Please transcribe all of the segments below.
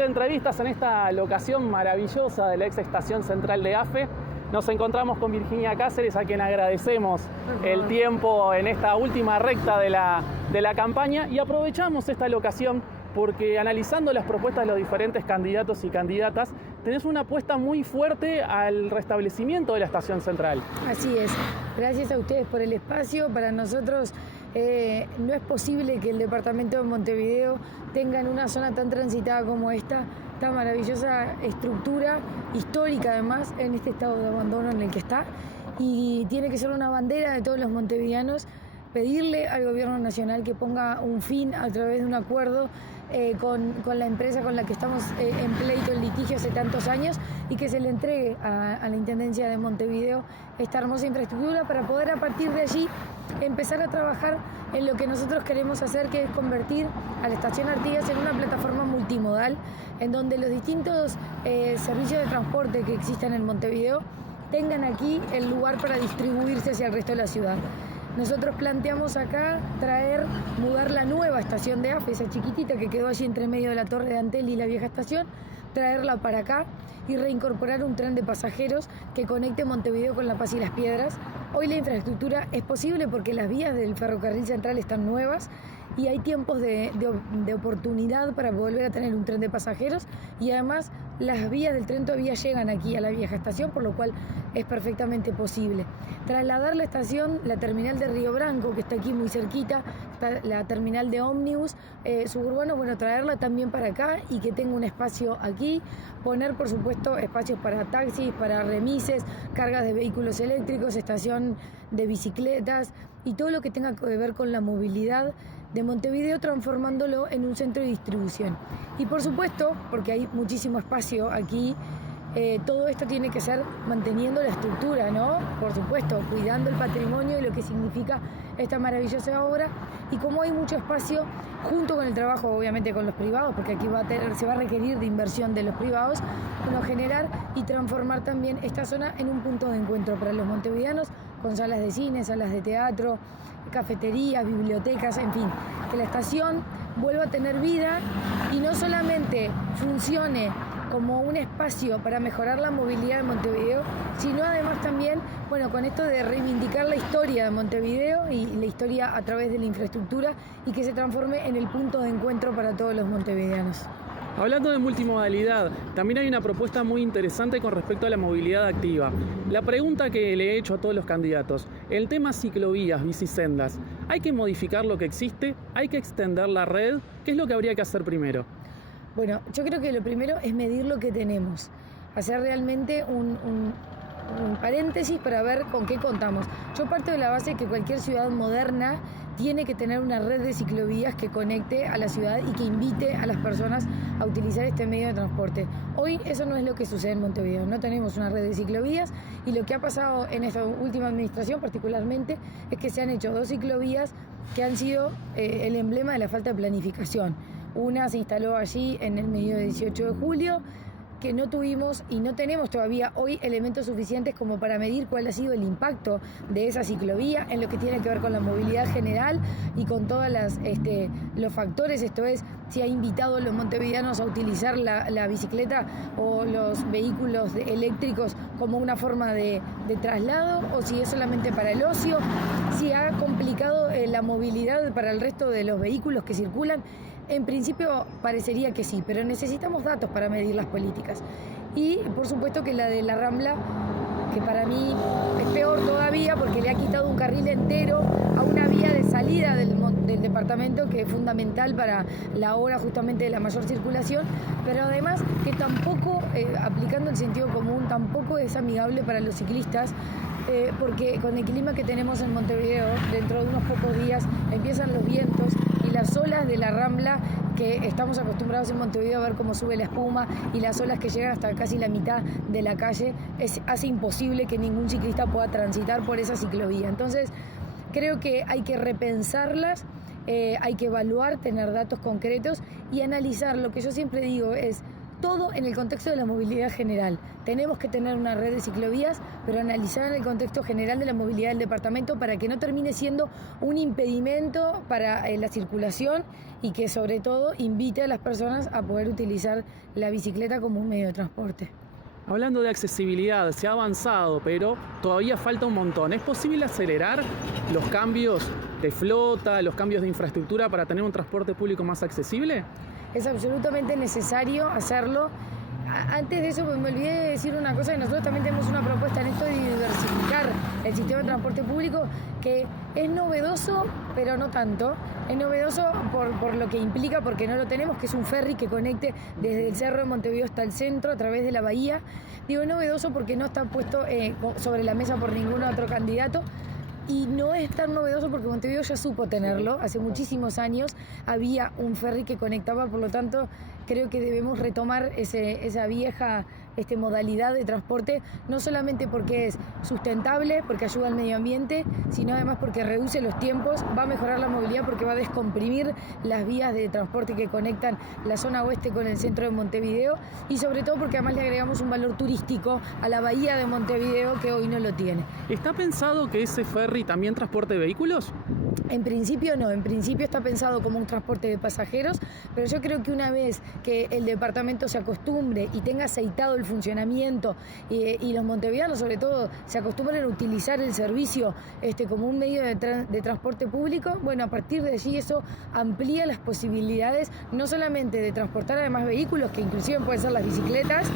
espacio de entrevistas en esta locación maravillosa de la ex estación central de AFE. Nos encontramos con Virginia Cáceres, a quien agradecemos el tiempo en esta última recta de la campaña, y aprovechamos esta locación porque, analizando las propuestas de los diferentes candidatos y candidatas, tenés una apuesta muy fuerte al restablecimiento de la estación central. Así es. Gracias a ustedes por el espacio. Para nosotros no es posible que el departamento de Montevideo tenga en una zona tan transitada como esta maravillosa estructura histórica, además, en este estado de abandono en el que está, y tiene que ser una bandera de todos los montevideanos pedirle al gobierno nacional que ponga un fin a través de un acuerdo con la empresa con la que estamos en pleito, en litigio hace tantos años, y que se le entregue a la Intendencia de Montevideo esta hermosa infraestructura para poder, a partir de allí, empezar a trabajar en lo que nosotros queremos hacer, que es convertir a la estación Artigas en una plataforma multimodal, en donde los distintos servicios de transporte que existen en Montevideo tengan aquí el lugar para distribuirse hacia el resto de la ciudad. Nosotros planteamos acá mudar la nueva estación de AFE, esa chiquitita que quedó allí entre medio de la Torre de Antel y la vieja estación, traerla para acá y reincorporar un tren de pasajeros que conecte Montevideo con La Paz y Las Piedras. Hoy la infraestructura es posible porque las vías del ferrocarril central están nuevas y hay tiempos de oportunidad para volver a tener un tren de pasajeros, y además las vías del tren todavía llegan aquí a la vieja estación, por lo cual es perfectamente posible. Trasladar la estación, la terminal de Río Branco, que está aquí muy cerquita, está la terminal de ómnibus suburbanos, bueno, traerla también para acá y que tenga un espacio aquí, poner por supuesto espacios para taxis, para remises, cargas de vehículos eléctricos, estación de bicicletas y todo lo que tenga que ver con la movilidad de Montevideo, transformándolo en un centro de distribución. Y por supuesto, porque hay muchísimo espacio aquí, todo esto tiene que ser manteniendo la estructura, ¿no? Por supuesto, cuidando el patrimonio y lo que significa esta maravillosa obra. Y como hay mucho espacio, junto con el trabajo, obviamente, con los privados, porque aquí se va a requerir de inversión de los privados, bueno, generar y transformar también esta zona en un punto de encuentro para los montevideanos, con salas de cine, salas de teatro, cafeterías, bibliotecas, en fin, que la estación vuelva a tener vida y no solamente funcione como un espacio para mejorar la movilidad de Montevideo, sino además también, bueno, con esto de reivindicar la historia de Montevideo y la historia a través de la infraestructura, y que se transforme en el punto de encuentro para todos los montevideanos. Hablando de multimodalidad, también hay una propuesta muy interesante con respecto a la movilidad activa. La pregunta que le he hecho a todos los candidatos: el tema ciclovías, bicisendas, ¿hay que modificar lo que existe? ¿Hay que extender la red? ¿Qué es lo que habría que hacer primero? Bueno, yo creo que lo primero es medir lo que tenemos, hacer realmente un paréntesis para ver con qué contamos. Yo parto de la base que cualquier ciudad moderna tiene que tener una red de ciclovías que conecte a la ciudad y que invite a las personas a utilizar este medio de transporte. Hoy eso no es lo que sucede en Montevideo, no tenemos una red de ciclovías, y lo que ha pasado en esta última administración particularmente es que se han hecho 2 ciclovías que han sido el emblema de la falta de planificación. Una se instaló allí en el medio de 18 de julio, que no tuvimos y no tenemos todavía hoy elementos suficientes como para medir cuál ha sido el impacto de esa ciclovía en lo que tiene que ver con la movilidad general y con todos los factores, esto es, si ha invitado a los montevideanos a utilizar la bicicleta o los vehículos eléctricos como una forma de traslado, o si es solamente para el ocio, si ha complicado la movilidad para el resto de los vehículos que circulan. En principio parecería que sí, pero necesitamos datos para medir las políticas. Y por supuesto que la de la Rambla, que para mí es peor todavía porque le ha quitado un carril entero a una vía de salida del departamento, que es fundamental para la obra justamente de la mayor circulación, pero además que tampoco, aplicando el sentido común, tampoco es amigable para los ciclistas, porque con el clima que tenemos en Montevideo, dentro de unos pocos días empiezan los vientos y las olas de la Rambla, que estamos acostumbrados en Montevideo a ver cómo sube la espuma, y las olas que llegan hasta casi la mitad de la calle, hace imposible que ningún ciclista pueda transitar por esa ciclovía. Entonces, creo que hay que repensarlas, hay que evaluar, tener datos concretos y analizar. Lo que yo siempre digo es: todo en el contexto de la movilidad general. Tenemos que tener una red de ciclovías, pero analizar en el contexto general de la movilidad del departamento para que no termine siendo un impedimento para la circulación y que sobre todo invite a las personas a poder utilizar la bicicleta como un medio de transporte. Hablando de accesibilidad, se ha avanzado, pero todavía falta un montón. ¿Es posible acelerar los cambios de flota, los cambios de infraestructura para tener un transporte público más accesible? Es absolutamente necesario hacerlo. Antes de eso me olvidé de decir una cosa, que nosotros también tenemos una propuesta en esto de diversificar el sistema de transporte público, que es novedoso, pero no tanto. Es novedoso por lo que implica, porque no lo tenemos, que es un ferry que conecte desde el cerro de Montevideo hasta el centro a través de la bahía. Digo, es novedoso porque no está puesto sobre la mesa por ningún otro candidato. Y no es tan novedoso porque Montevideo ya supo tenerlo. Hace muchísimos años había un ferry que conectaba, por lo tanto creo que debemos retomar esa vieja modalidad de transporte, no solamente porque es sustentable, porque ayuda al medio ambiente, sino además porque reduce los tiempos, va a mejorar la movilidad porque va a descomprimir las vías de transporte que conectan la zona oeste con el centro de Montevideo, y sobre todo porque además le agregamos un valor turístico a la bahía de Montevideo que hoy no lo tiene. ¿Está pensado que ese ferry también transporte vehículos? En principio no, en principio está pensado como un transporte de pasajeros, pero yo creo que una vez que el departamento se acostumbre y tenga aceitado el funcionamiento y los montevideanos sobre todo se acostumbren a utilizar el servicio como un medio de transporte público, bueno, a partir de allí eso amplía las posibilidades no solamente de transportar además vehículos, que inclusive pueden ser las bicicletas,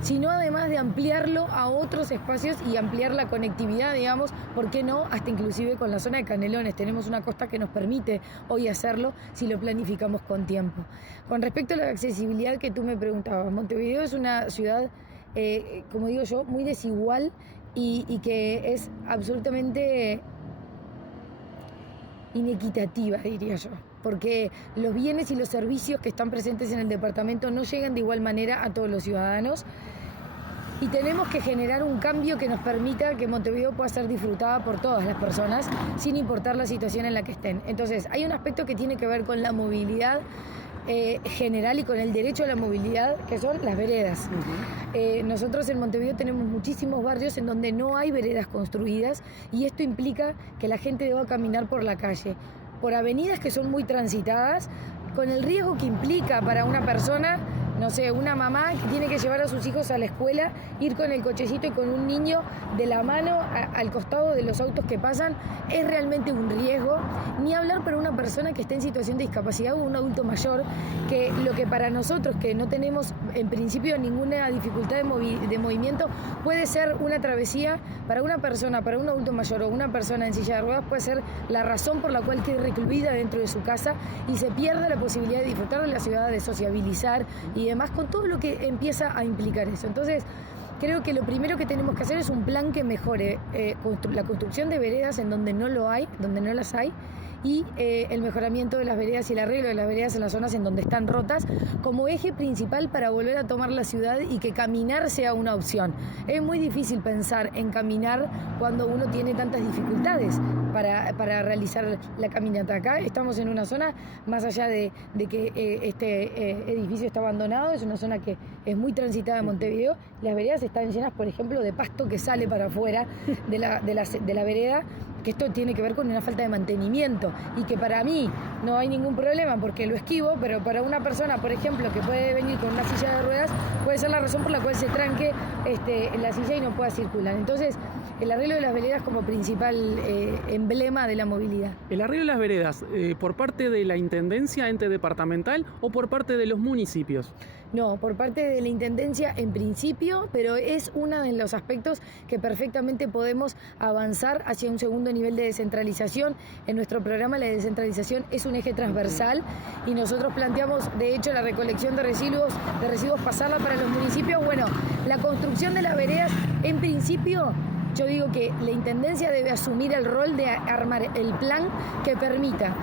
sino además de ampliarlo a otros espacios y ampliar la conectividad, digamos, ¿por qué no? Hasta inclusive con la zona de Canelones. Tenemos una costa que nos permite hoy hacerlo si lo planificamos con tiempo. Con respecto a la accesibilidad que tú me preguntabas, Montevideo es una ciudad, como digo yo, muy desigual y que es absolutamente inequitativa, diría yo, porque los bienes y los servicios que están presentes en el departamento no llegan de igual manera a todos los ciudadanos, y tenemos que generar un cambio que nos permita que Montevideo pueda ser disfrutada por todas las personas sin importar la situación en la que estén. Entonces hay un aspecto que tiene que ver con la movilidad general y con el derecho a la movilidad, que son las veredas. Nosotros en Montevideo tenemos muchísimos barrios en donde no hay veredas construidas, y esto implica que la gente deba caminar por la calle, por avenidas que son muy transitadas, con el riesgo que implica para una persona, no sé, una mamá que tiene que llevar a sus hijos a la escuela, ir con el cochecito y con un niño de la mano al costado de los autos que pasan, es realmente un riesgo. Ni hablar para una persona que esté en situación de discapacidad o un adulto mayor, que lo que para nosotros, que no tenemos en principio ninguna dificultad de movimiento, puede ser una travesía, para una persona, para un adulto mayor o una persona en silla de ruedas, puede ser la razón por la cual quede recluida dentro de su casa y se pierda la posibilidad de disfrutar de la ciudad, de sociabilizar y demás, con todo lo que empieza a implicar eso. Entonces, creo que lo primero que tenemos que hacer es un plan que mejore la construcción de veredas en donde no lo hay, donde no las hay, y el mejoramiento de las veredas y el arreglo de las veredas en las zonas en donde están rotas, como eje principal para volver a tomar la ciudad y que caminar sea una opción. Es muy difícil pensar en caminar cuando uno tiene tantas dificultades para realizar la caminata. Acá estamos en una zona, más allá de que este edificio está abandonado, es una zona que es muy transitada en Montevideo. Las veredas están llenas, por ejemplo, de pasto que sale para afuera de la vereda, que esto tiene que ver con una falta de mantenimiento, y que para mí no hay ningún problema porque lo esquivo, pero para una persona, por ejemplo, que puede venir con una silla de ruedas, puede ser la razón por la cual se tranque en la silla y no pueda circular. Entonces, el arreglo de las veredas como principal emblema de la movilidad. ¿El arreglo de las veredas por parte de la Intendencia, ente departamental, o por parte de los municipios? No, por parte de la Intendencia en principio, pero es uno de los aspectos que perfectamente podemos avanzar hacia un segundo nivel de descentralización. En nuestro programa la descentralización es un eje transversal y nosotros planteamos, de hecho, la recolección de residuos pasarla para los municipios. Bueno, la construcción de las veredas, en principio, yo digo que la Intendencia debe asumir el rol de armar el plan que permita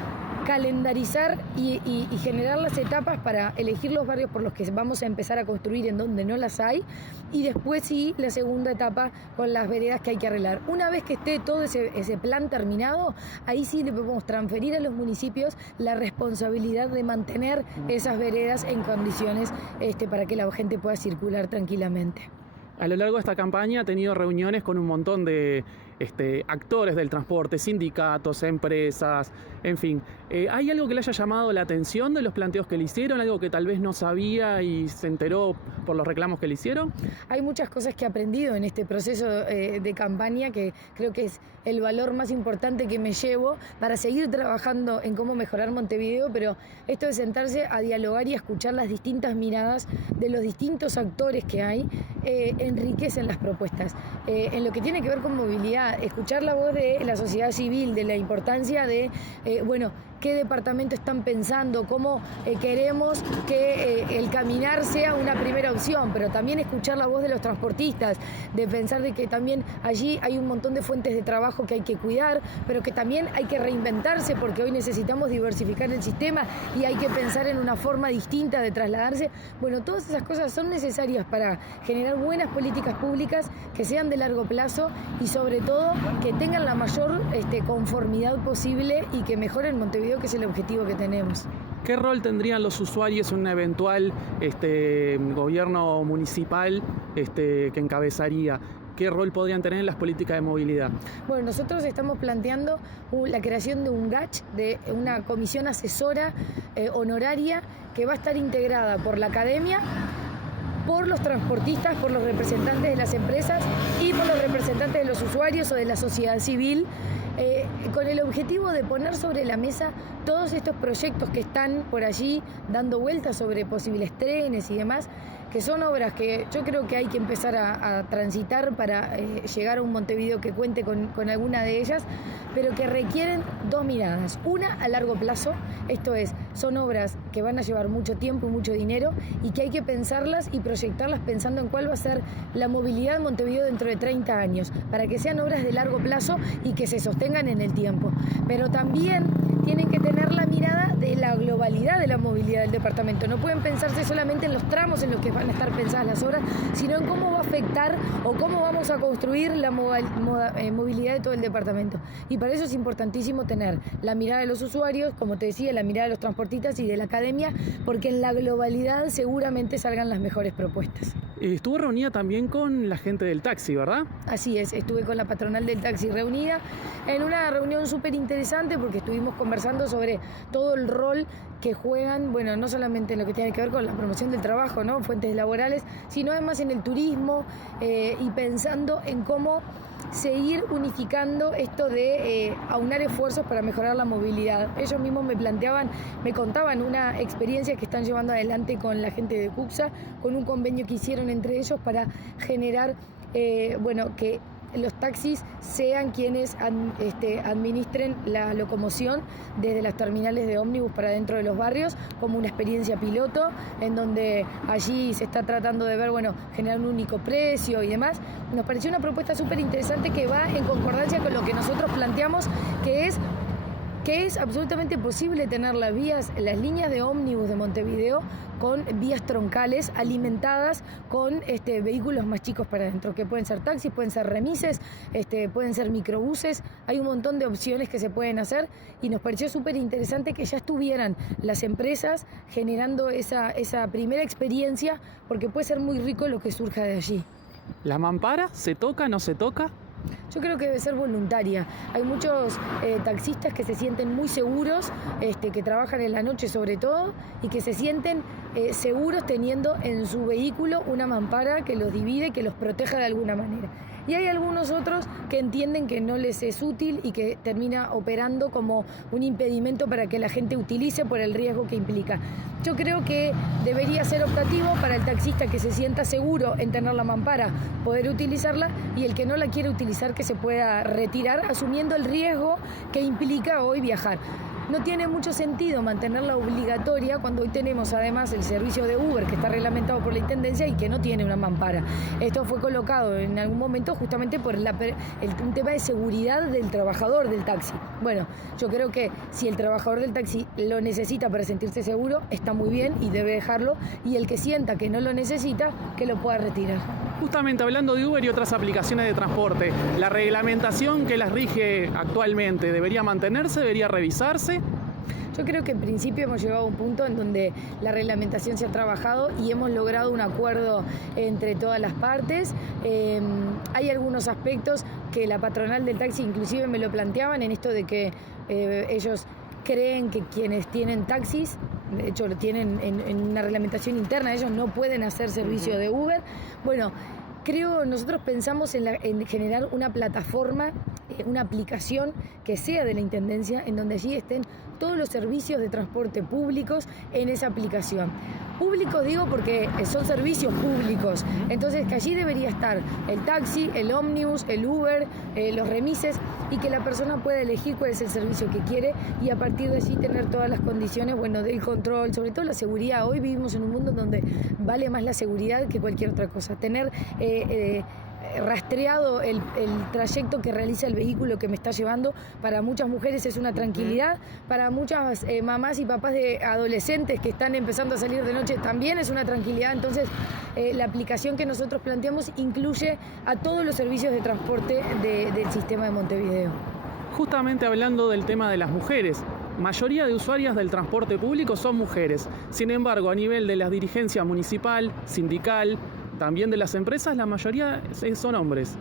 calendarizar y generar las etapas para elegir los barrios por los que vamos a empezar a construir en donde no las hay, y después sí la segunda etapa con las veredas que hay que arreglar. Una vez que esté todo ese plan terminado, ahí sí le podemos transferir a los municipios la responsabilidad de mantener esas veredas en condiciones para que la gente pueda circular tranquilamente. A lo largo de esta campaña ha tenido reuniones con un montón de actores del transporte, sindicatos, empresas, en fin. ¿Hay algo que le haya llamado la atención de los planteos que le hicieron? ¿Algo que tal vez no sabía y se enteró por los reclamos que le hicieron? Hay muchas cosas que he aprendido en este proceso de campaña que creo que es el valor más importante que me llevo para seguir trabajando en cómo mejorar Montevideo, pero esto de sentarse a dialogar y a escuchar las distintas miradas de los distintos actores que hay enriquecen las propuestas. En lo que tiene que ver con movilidad, escuchar la voz de la sociedad civil, de la importancia de, qué departamento están pensando, cómo queremos que el caminar sea una primera opción, pero también escuchar la voz de los transportistas, de pensar de que también allí hay un montón de fuentes de trabajo que hay que cuidar, pero que también hay que reinventarse porque hoy necesitamos diversificar el sistema y hay que pensar en una forma distinta de trasladarse. Bueno, todas esas cosas son necesarias para generar buenas políticas públicas que sean de largo plazo y sobre todo que tengan la mayor conformidad posible y que mejoren Montevideo, que es el objetivo que tenemos. ¿Qué rol tendrían los usuarios en un eventual gobierno municipal que encabezaría? ¿Qué rol podrían tener en las políticas de movilidad? Bueno, nosotros estamos planteando la creación de un GACH, de una comisión asesora honoraria que va a estar integrada por la academia, por los transportistas, por los representantes de las empresas y por los representantes de los usuarios o de la sociedad civil, con el objetivo de poner sobre la mesa todos estos proyectos que están por allí dando vueltas sobre posibles trenes y demás, que son obras que yo creo que hay que empezar a transitar para llegar a un Montevideo que cuente con alguna de ellas, pero que requieren dos miradas. Una a largo plazo, esto es, son obras que van a llevar mucho tiempo y mucho dinero y que hay que pensarlas y proyectarlas pensando en cuál va a ser la movilidad de Montevideo dentro de 30 años, para que sean obras de largo plazo y que se sostengan en el tiempo. Pero también tienen que tener la mirada de la globalidad de la movilidad del departamento. No pueden pensarse solamente en los tramos en los que van a estar pensadas las obras, sino en cómo va a afectar o cómo vamos a construir la movilidad de todo el departamento. Y para eso es importantísimo tener la mirada de los usuarios, como te decía, la mirada de los transportistas y de la academia, porque en la globalidad seguramente salgan las mejores propuestas. Estuvo reunida también con la gente del taxi, ¿verdad? Así es, estuve con la patronal del taxi reunida en una reunión súper interesante porque estuvimos conversando sobre todo el rol que juegan, bueno, no solamente en lo que tiene que ver con la promoción del trabajo, ¿no?, fuentes laborales, sino además en el turismo y pensando en cómo seguir unificando esto de aunar esfuerzos para mejorar la movilidad. Ellos mismos me contaban una experiencia que están llevando adelante con la gente de CUPSA, con un convenio que hicieron entre ellos para generar, que los taxis sean quienes administren la locomoción desde las terminales de ómnibus para dentro de los barrios, como una experiencia piloto, en donde allí se está tratando de ver, generar un único precio y demás. Nos pareció una propuesta súper interesante que va en concordancia con lo que nosotros planteamos, que es absolutamente posible tener las líneas de ómnibus de Montevideo con vías troncales alimentadas con vehículos más chicos para adentro, que pueden ser taxis, pueden ser remises, pueden ser microbuses. Hay un montón de opciones que se pueden hacer y nos pareció súper interesante que ya estuvieran las empresas generando esa primera experiencia, porque puede ser muy rico lo que surja de allí. ¿La mampara se toca, no se toca? Yo creo que debe ser voluntaria. Hay muchos taxistas que se sienten muy seguros, que trabajan en la noche sobre todo, y que se sienten seguros teniendo en su vehículo una mampara que los divide, que los proteja de alguna manera. Y hay algunos otros que entienden que no les es útil y que termina operando como un impedimento para que la gente utilice por el riesgo que implica. Yo creo que debería ser optativo para el taxista que se sienta seguro en tener la mampara, poder utilizarla, y el que no la quiere utilizar que se pueda retirar asumiendo el riesgo que implica hoy viajar. no tiene mucho sentido mantenerla obligatoria cuando hoy tenemos además el servicio de Uber que está reglamentado por la Intendencia y que no tiene una mampara. Esto fue colocado en algún momento justamente por un tema de seguridad del trabajador del taxi. Bueno, yo creo que si el trabajador del taxi lo necesita para sentirse seguro, está muy bien y debe dejarlo, y el que sienta que no lo necesita, que lo pueda retirar. Justamente hablando de Uber y otras aplicaciones de transporte, ¿la reglamentación que las rige actualmente debería mantenerse, debería revisarse? Yo creo que en principio hemos llegado a un punto en donde la reglamentación se ha trabajado y hemos logrado un acuerdo entre todas las partes. Hay algunos aspectos que la patronal del taxi inclusive me lo planteaban, en esto de que ellos creen que quienes tienen taxis, de hecho lo tienen en una reglamentación interna, ellos no pueden hacer servicio de Uber. Bueno, nosotros pensamos en generar una plataforma, una aplicación que sea de la Intendencia, en donde allí estén todos los servicios de transporte públicos en esa aplicación. Públicos digo porque son servicios públicos, entonces que allí debería estar el taxi, el ómnibus, el Uber, los remises, y que la persona pueda elegir cuál es el servicio que quiere y a partir de allí tener todas las condiciones, bueno, del control, sobre todo la seguridad. Hoy vivimos en un mundo donde vale más la seguridad que cualquier otra cosa. Tener rastreado el trayecto que realiza el vehículo que me está llevando, para muchas mujeres es una tranquilidad, para muchas mamás y papás de adolescentes que están empezando a salir de noche también es una tranquilidad. Entonces la aplicación que nosotros planteamos incluye a todos los servicios de transporte del sistema de Montevideo. Justamente hablando del tema de las mujeres, mayoría de usuarias del transporte público son mujeres. Sin embargo, a nivel de la dirigencia municipal, sindical, también de las empresas, la mayoría son hombres.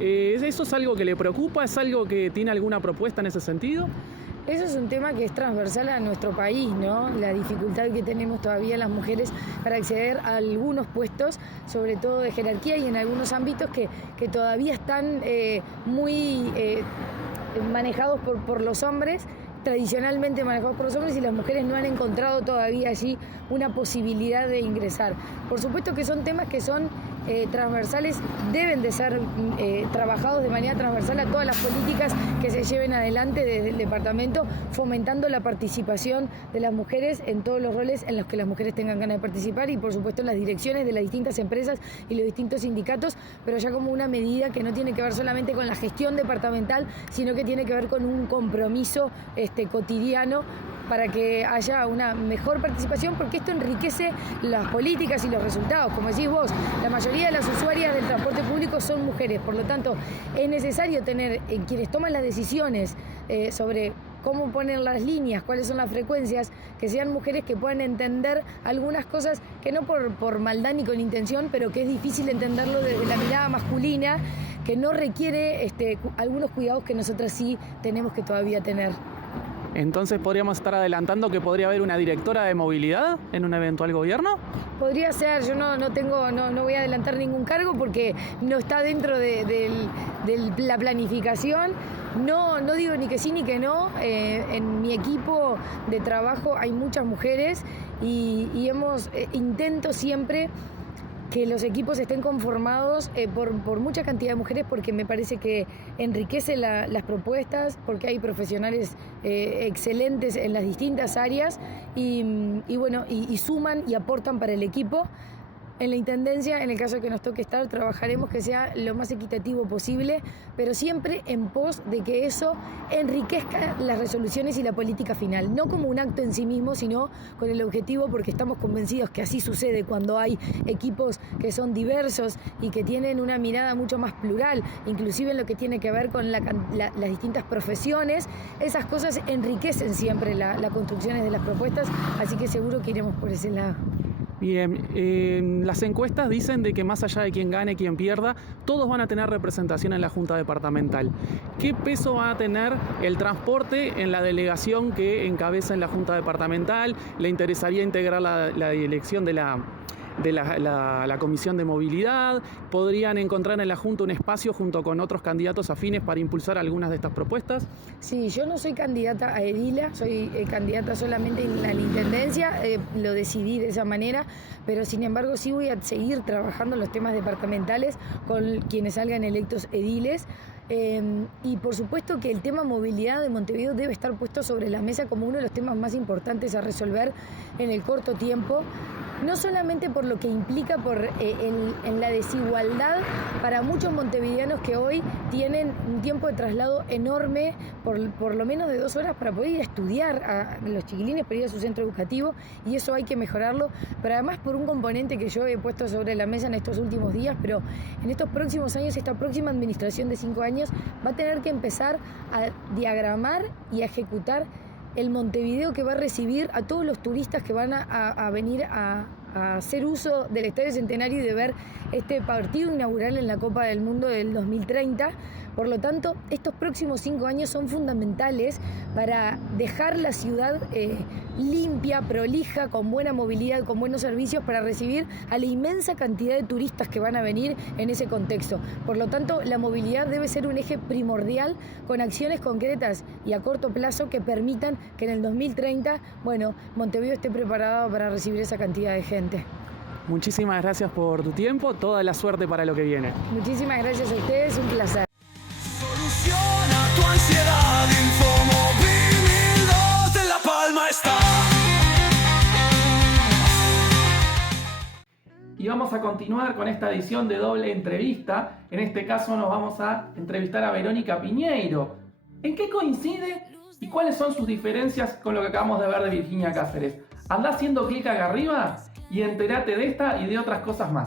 ¿Eso es algo que le preocupa? ¿Es algo que tiene alguna propuesta en ese sentido? Eso es un tema que es transversal a nuestro país, ¿no? La dificultad que tenemos todavía las mujeres para acceder a algunos puestos, sobre todo de jerarquía, y en algunos ámbitos que todavía están muy manejados por los hombres, tradicionalmente manejados por los hombres, y las mujeres no han encontrado todavía allí una posibilidad de ingresar. Por supuesto que son temas que son transversales, deben de ser trabajados de manera transversal a todas las políticas que se lleven adelante desde el departamento, fomentando la participación de las mujeres en todos los roles en los que las mujeres tengan ganas de participar, y por supuesto en las direcciones de las distintas empresas y los distintos sindicatos, pero ya como una medida que no tiene que ver solamente con la gestión departamental, sino que tiene que ver con un compromiso cotidiano para que haya una mejor participación, porque esto enriquece las políticas y los resultados. Como decís vos, la mayoría de las usuarias del transporte público son mujeres, por lo tanto es necesario tener quienes toman las decisiones sobre cómo poner las líneas, cuáles son las frecuencias, que sean mujeres que puedan entender algunas cosas que no por maldad ni con intención, pero que es difícil entenderlo desde la mirada masculina, que no requiere algunos cuidados que nosotras sí tenemos que todavía tener. Entonces podríamos estar adelantando que podría haber una directora de movilidad en un eventual gobierno. Podría ser, yo no voy a adelantar ningún cargo porque no está dentro de la planificación. No digo ni que sí ni que no. En mi equipo de trabajo hay muchas mujeres y intento siempre que los equipos estén conformados por mucha cantidad de mujeres, porque me parece que enriquece las propuestas, porque hay profesionales excelentes en las distintas áreas y suman y aportan para el equipo. En la Intendencia, en el caso de que nos toque estar, trabajaremos que sea lo más equitativo posible, pero siempre en pos de que eso enriquezca las resoluciones y la política final, no como un acto en sí mismo, sino con el objetivo, porque estamos convencidos que así sucede cuando hay equipos que son diversos y que tienen una mirada mucho más plural, inclusive en lo que tiene que ver con las distintas profesiones. Esas cosas enriquecen siempre las construcciones de las propuestas, así que seguro que iremos por ese lado. Bien, las encuestas dicen de que más allá de quién gane, quién pierda, todos van a tener representación en la Junta Departamental. ¿Qué peso va a tener el transporte en la delegación que encabeza en la Junta Departamental? ¿Le interesaría integrar la elección de la de la Comisión de Movilidad. ¿Podrían encontrar en la Junta un espacio junto con otros candidatos afines para impulsar algunas de estas propuestas? Sí, yo no soy candidata a edila, soy candidata solamente en la Intendencia, lo decidí de esa manera, pero sin embargo sí voy a seguir trabajando en los temas departamentales con quienes salgan electos ediles. Y por supuesto que el tema movilidad de Montevideo debe estar puesto sobre la mesa como uno de los temas más importantes a resolver en el corto tiempo, no solamente por lo que implica en la desigualdad para muchos montevideanos que hoy tienen un tiempo de traslado enorme, por lo menos de 2 horas para poder ir a estudiar a los chiquilines, para ir a su centro educativo, y eso hay que mejorarlo, pero además por un componente que yo he puesto sobre la mesa en estos últimos días, pero en estos próximos años, esta próxima administración de 5 años va a tener que empezar a diagramar y a ejecutar el Montevideo que va a recibir a todos los turistas que van a venir a hacer uso del Estadio Centenario y de ver este partido inaugural en la Copa del Mundo del 2030. Por lo tanto, estos próximos 5 años son fundamentales para dejar la ciudad limpia, prolija, con buena movilidad, con buenos servicios, para recibir a la inmensa cantidad de turistas que van a venir en ese contexto. Por lo tanto, la movilidad debe ser un eje primordial, con acciones concretas y a corto plazo que permitan que en el 2030, Montevideo esté preparado para recibir esa cantidad de gente. Muchísimas gracias por tu tiempo, toda la suerte para lo que viene. Muchísimas gracias a ustedes, un placer. Soluciona tu ansiedad, Infomóvil 1002 en La Palma está. Y vamos a continuar con esta edición de doble entrevista. En este caso nos vamos a entrevistar a Verónica Piñeiro. ¿En qué coincide y cuáles son sus diferencias con lo que acabamos de ver de Virginia Cáceres? Andá haciendo clic acá arriba y entérate de esta y de otras cosas más.